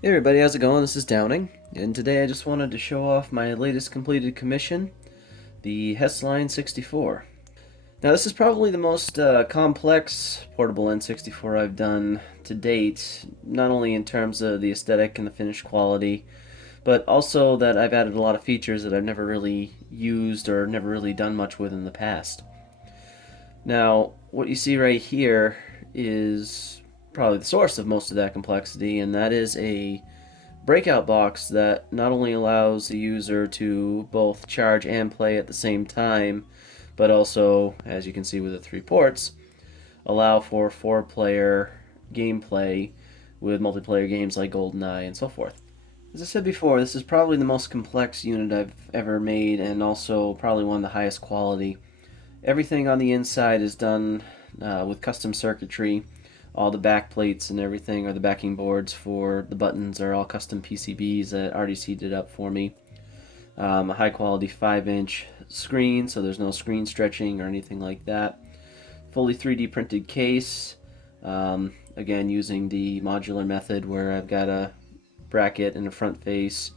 Hey everybody, how's it going? This is Downing, and today I just wanted to show off my latest completed commission, the Hesline 64. Now this is probably the most complex portable N64 I've done to date, not only in terms of the aesthetic and the finished quality, but also that I've added a lot of features that I've never really used or never really done much with in the past. Now, what you see right here is probably the source of most of that complexity, and that is a Breakout Box that not only allows the user to both charge and play at the same time, but also, as you can see with the 3 ports, allow for 4-player gameplay with multiplayer games like GoldenEye and so forth. As I said before, this is probably the most complex unit I've ever made, and also probably one of the highest quality. Everything on the inside is done with custom circuitry. All the back plates and everything, or the backing boards for the buttons, are all custom PCBs that RDC did up for me. A high quality 5-inch screen, so there's no screen stretching or anything like that. Fully 3D printed case, again using the modular method where I've got a bracket in the front face,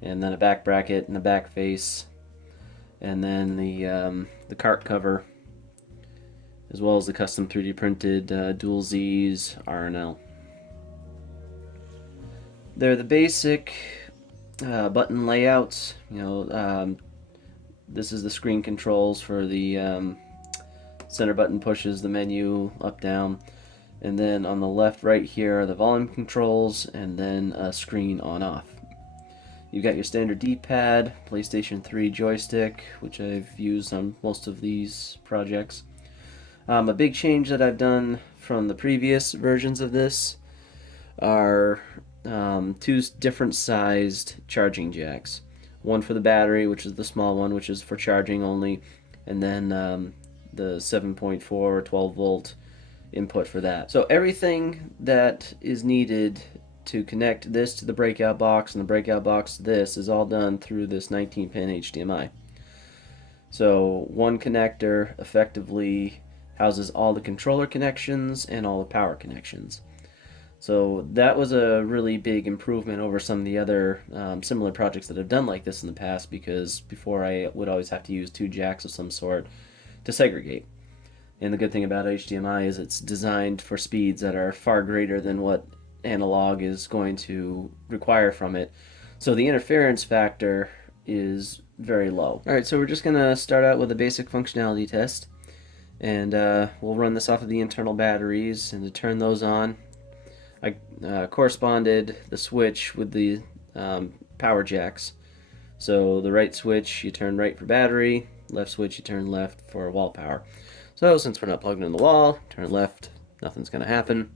and then a back bracket in the back face, and then the cart cover, as well as the custom 3D printed dual Z's RNL. They're the basic button layouts. This is the screen controls for the center button pushes the menu up, down, and then on the left, right here are the volume controls, and then a screen on off. You've got your standard D-pad, PlayStation 3 joystick, which I've used on most of these projects. A big change that I've done from the previous versions of this are 2 different sized charging jacks. One for the battery, which is the small one, which is for charging only, and then the 7.4 or 12 volt input for that. So everything that is needed to connect this to the breakout box and the breakout box to this is all done through this 19-pin HDMI. So one connector effectively houses all the controller connections and all the power connections. So that was a really big improvement over some of the other similar projects that I've done like this in the past, because before I would always have to use 2 jacks of some sort to segregate. And the good thing about HDMI is it's designed for speeds that are far greater than what analog is going to require from it. So the interference factor is very low. Alright, so we're just going to start out with a basic functionality test. And we'll run this off of the internal batteries, and to turn those on, I corresponded the switch with the power jacks. So the right switch you turn right for battery, left switch you turn left for wall power. So since we're not plugged in the wall, turn it left, nothing's going to happen.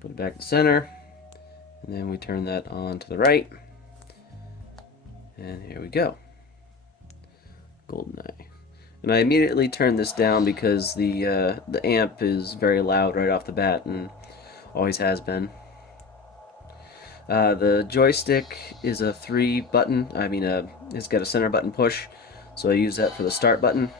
Put it back to center, and then we turn that on to the right, and here we go. GoldenEye. And I immediately turned this down because the amp is very loud right off the bat, and always has been. The joystick is a 3-button. It's got a center button push, so I use that for the start button.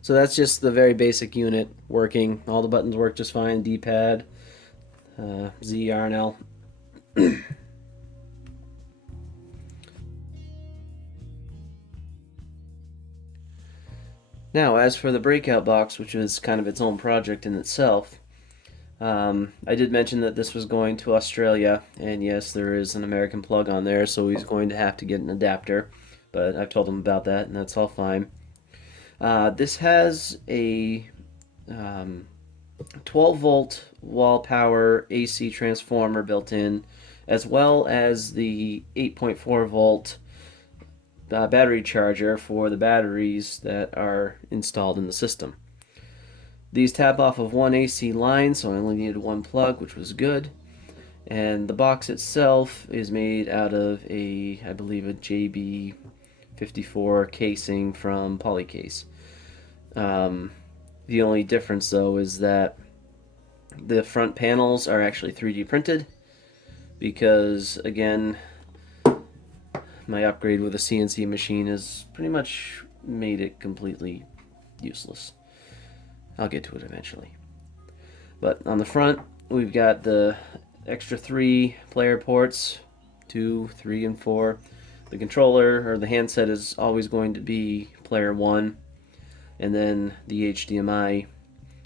So that's just the very basic unit working. All the buttons work just fine. D-pad, Z, R, and L. Now, as for the breakout box, which is kind of its own project in itself, I did mention that this was going to Australia, and yes, there is an American plug on there, so he's going to have to get an adapter, but I've told him about that, and that's all fine. This has a 12 volt wall power AC transformer built in, as well as the 8.4 volt battery charger for the batteries that are installed in the system. These tap off of one AC line, so I only needed one plug, which was good. And the box itself is made out of I believe a JB54 casing from Polycase. The only difference though is that the front panels are actually 3D printed, because again, my upgrade with a CNC machine has pretty much made it completely useless. I'll get to it eventually. But on the front, we've got the extra 3 player ports, 2, 3, and 4. The controller, or the handset, is always going to be player 1, and then the HDMI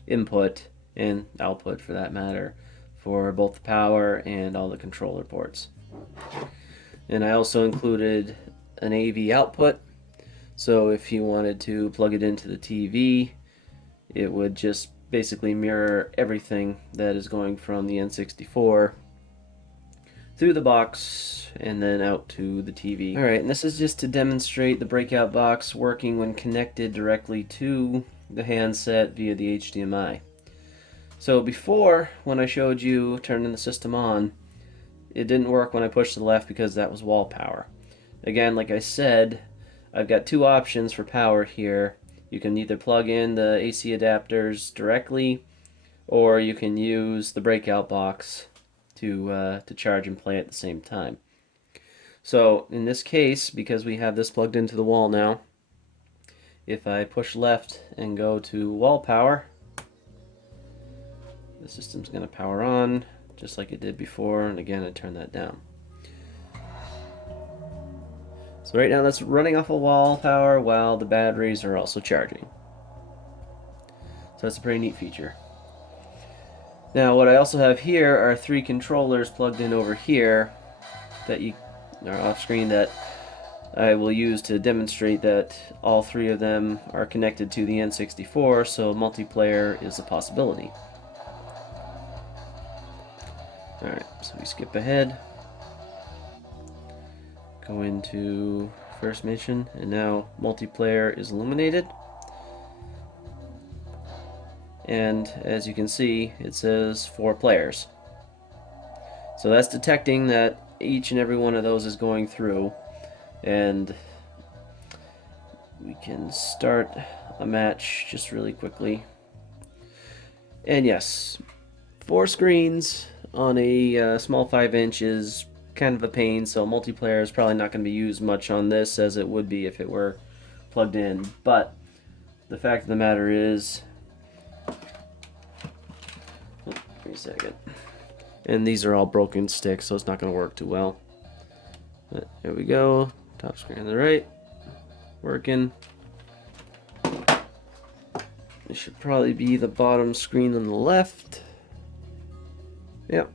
input and output, for that matter, for both the power and all the controller ports. And I also included an AV output, so if you wanted to plug it into the TV, it would just basically mirror everything that is going from the N64 through the box and then out to the TV. Alright, and this is just to demonstrate the Breakout Box working when connected directly to the handset via the HDMI. So before, when I showed you turning the system on, it didn't work when I pushed to the left because that was wall power. Again, like I said, I've got 2 options for power here. You can either plug in the AC adapters directly, or you can use the Breakout Box to charge and play at the same time. So in this case, because we have this plugged into the wall now, if I push left and go to wall power, the system's going to power on just like it did before, and again I turn that down. So right now that's running off of wall power while the batteries are also charging. So that's a pretty neat feature. Now what I also have here are 3 controllers plugged in over here that are off screen that I will use to demonstrate that all 3 of them are connected to the N64, so multiplayer is a possibility. Alright, so we skip ahead, go into first mission, and now multiplayer is illuminated. And as you can see, it says 4 players. So that's detecting that each and every one of those is going through, and we can start a match just really quickly. And yes, 4 screens on a small 5-inch is kind of a pain, so multiplayer is probably not going to be used much on this as it would be if it were plugged in. But the fact of the matter is, wait a second, and these are all broken sticks, so it's not going to work too well. But there we go, top screen on the right, working. It should probably be the bottom screen on the left. Yep.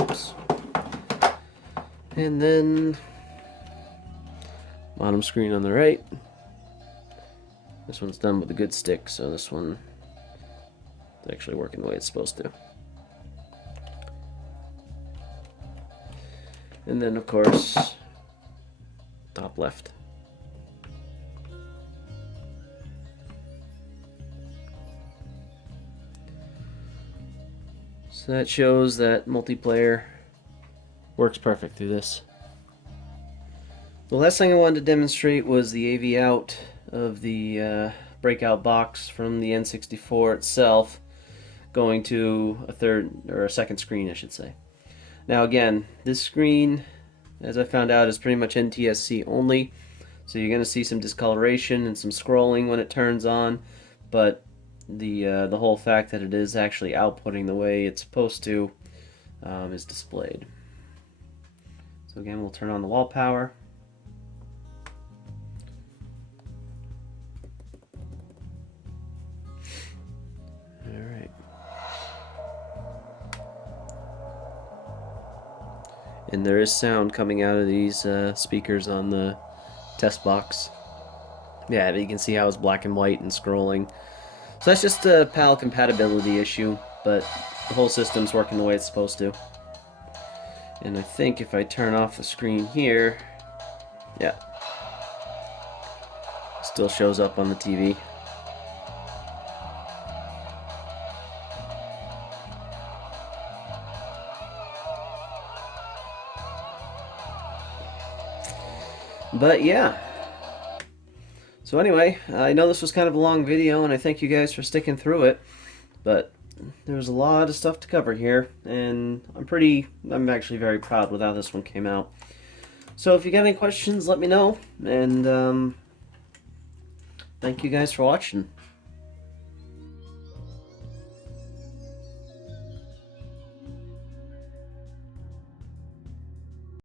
Oops. And then bottom screen on the right. This one's done with a good stick, so this one is actually working the way it's supposed to. And then, of course, top left. So that shows that multiplayer works perfect through this. The last thing I wanted to demonstrate was the AV out of the Breakout Box from the N64 itself, going to a second screen, I should say. Now again, this screen, as I found out, is pretty much NTSC only, so you're going to see some discoloration and some scrolling when it turns on, but the whole fact that it is actually outputting the way it's supposed to is displayed. So again, we'll turn on the wall power. Alright. And there is sound coming out of these speakers on the test box. Yeah, you can see how it's black and white and scrolling. So that's just a PAL compatibility issue, but the whole system's working the way it's supposed to. And I think if I turn off the screen here, yeah, it still shows up on the TV. But yeah. So anyway, I know this was kind of a long video, and I thank you guys for sticking through it. But there was a lot of stuff to cover here, and I'm actually very proud with how this one came out. So if you got any questions, let me know, and thank you guys for watching.